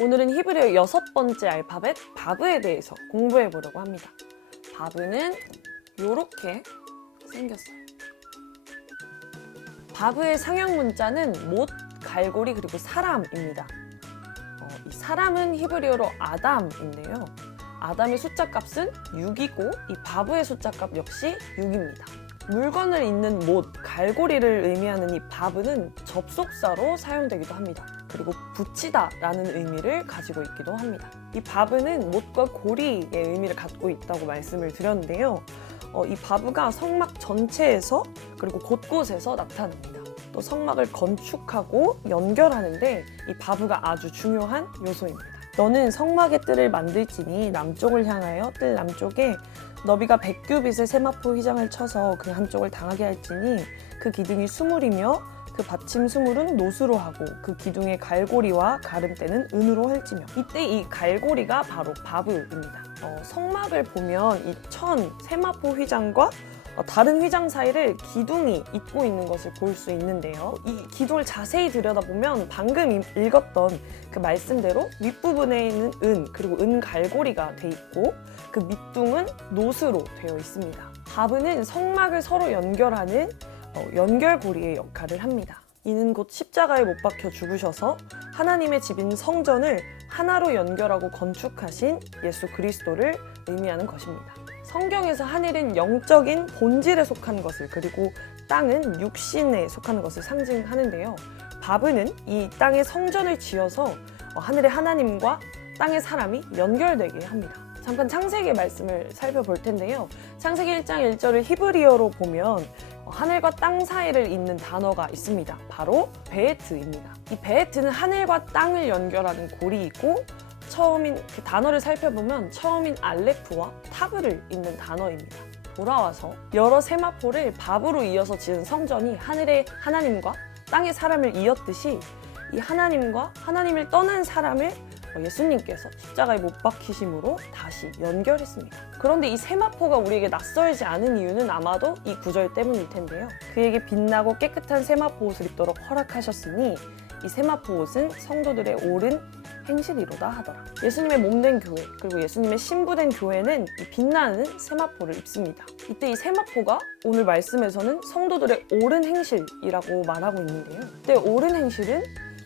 오늘은 히브리어 여섯 번째 알파벳 바브에 대해서 공부해 보려고 합니다. 바브는 이렇게 생겼어요. 바브의 상형 문자는 못, 갈고리 그리고 사람입니다. 어, 이 사람은 히브리어로 아담인데요. 아담의 숫자 값은 6이고 이 바브의 숫자 값 역시 6입니다. 물건을 잇는 못, 갈고리를 의미하는 이 바브는 접속사로 사용되기도 합니다. 그리고 붙이다 라는 의미를 가지고 있기도 합니다. 이 바브는 못과 고리의 의미를 갖고 있다고 말씀을 드렸는데요. 어, 이 바브가 성막 전체에서 그리고 곳곳에서 나타납니다. 또 성막을 건축하고 연결하는데 이 바브가 아주 중요한 요소입니다. 너는 성막의 뜰을 만들지니 남쪽을 향하여 뜰 남쪽에 너비가 백규빗의 세마포 휘장을 쳐서 그 한쪽을 당하게 할지니 그 기둥이 수물이며 그 받침 수물은 노수로 하고 그 기둥의 갈고리와 가름대는 은으로 할지며 이때 이 갈고리가 바로 바브입니다. 어, 성막을 보면 이 천 세마포 휘장과 어, 다른 휘장 사이를 기둥이 잇고 있는 것을 볼 수 있는데요. 이 기둥을 자세히 들여다보면 방금 이- 읽었던 그 말씀대로 윗부분에 있는 은 그리고 은 갈고리가 돼 있고 그 밑둥은 노스로 되어 있습니다. 바브는 성막을 서로 연결하는 어, 연결고리의 역할을 합니다. 이는 곧 십자가에 못 박혀 죽으셔서 하나님의 집인 성전을 하나로 연결하고 건축하신 예수 그리스도를 의미하는 것입니다. 성경에서 하늘은 영적인 본질에 속한 것을 그리고 땅은 육신에 속하는 것을 상징하는데요. 바브는 이 땅의 성전을 지어서 어, 하늘의 하나님과 땅의 사람이 연결되게 합니다. 잠깐 창세기의 말씀을 살펴볼 텐데요. 창세기 1장 1절을 히브리어로 보면 어, 하늘과 땅 사이를 잇는 단어가 있습니다. 바로 베에트입니다. 이 베에트는 하늘과 땅을 연결하는 고리이고 처음인 그 단어를 살펴보면 처음인 알레프와 타브를 잇는 단어입니다. 돌아와서 여러 세마포를 밥으로 이어서 지은 성전이 하늘의 하나님과 땅의 사람을 이었듯이 이 하나님과 하나님을 떠난 사람을 예수님께서 십자가에 못 박히심으로 다시 연결했습니다. 그런데 이 세마포가 우리에게 낯설지 않은 이유는 아마도 이 구절 때문일 텐데요. 그에게 빛나고 깨끗한 세마포 옷을 입도록 허락하셨으니 이 세마포 옷은 성도들의 옳은 행실이로다 하더라. 예수님의 몸된 교회 그리고 예수님의 신부된 교회는 이 빛나는 세마포를 입습니다. 이때 이 세마포가 오늘 말씀에서는 성도들의 옳은 행실이라고 말하고 있는데요. 이때 옳은 행실은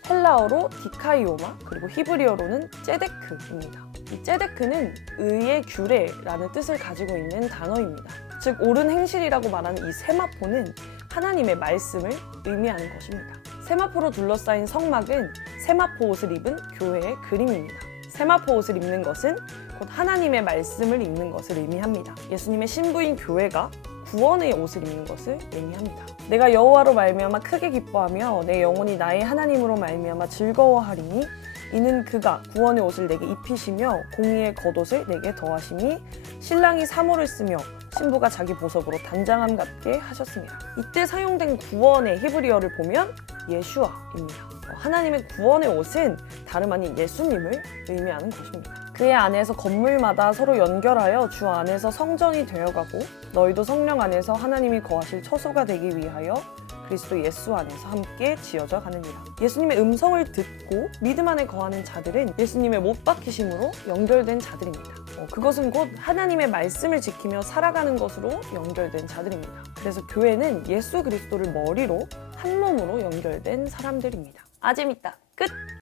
헬라어로 디카이오마 그리고 히브리어로는 제데크입니다. 이 제데크는 의의 규례라는 뜻을 가지고 있는 단어입니다. 즉 옳은 행실이라고 말하는 이 세마포는 하나님의 말씀을 의미하는 것입니다. 세마포로 둘러싸인 성막은 세마포 옷을 입은 교회의 그림입니다. 세마포 옷을 입는 것은 곧 하나님의 말씀을 입는 것을 의미합니다. 예수님의 신부인 교회가 구원의 옷을 입는 것을 의미합니다. 내가 여호와로 말미암아 크게 기뻐하며 내 영혼이 나의 하나님으로 말미암아 즐거워하리니 이는 그가 구원의 옷을 내게 입히시며 공의의 겉옷을 내게 더하시니 신랑이 사모를 쓰며 신부가 자기 보석으로 단장함 같게 하셨습니다. 이때 사용된 구원의 히브리어를 보면 예슈아입니다. 어, 하나님의 구원의 옷은 다름 아닌 예수님을 의미하는 것입니다. 그의 안에서 건물마다 서로 연결하여 주 안에서 성전이 되어가고 너희도 성령 안에서 하나님이 거하실 처소가 되기 위하여 그리스도 예수 안에서 함께 지어져 가느니라. 예수님의 음성을 듣고 믿음 안에 거하는 자들은 예수님의 못 박히심으로 연결된 자들입니다. 어, 그것은 곧 하나님의 말씀을 지키며 살아가는 것으로 연결된 자들입니다. 그래서 교회는 예수 그리스도를 머리로 한 몸으로 연결된 사람들입니다. 아 재밌다. 끝.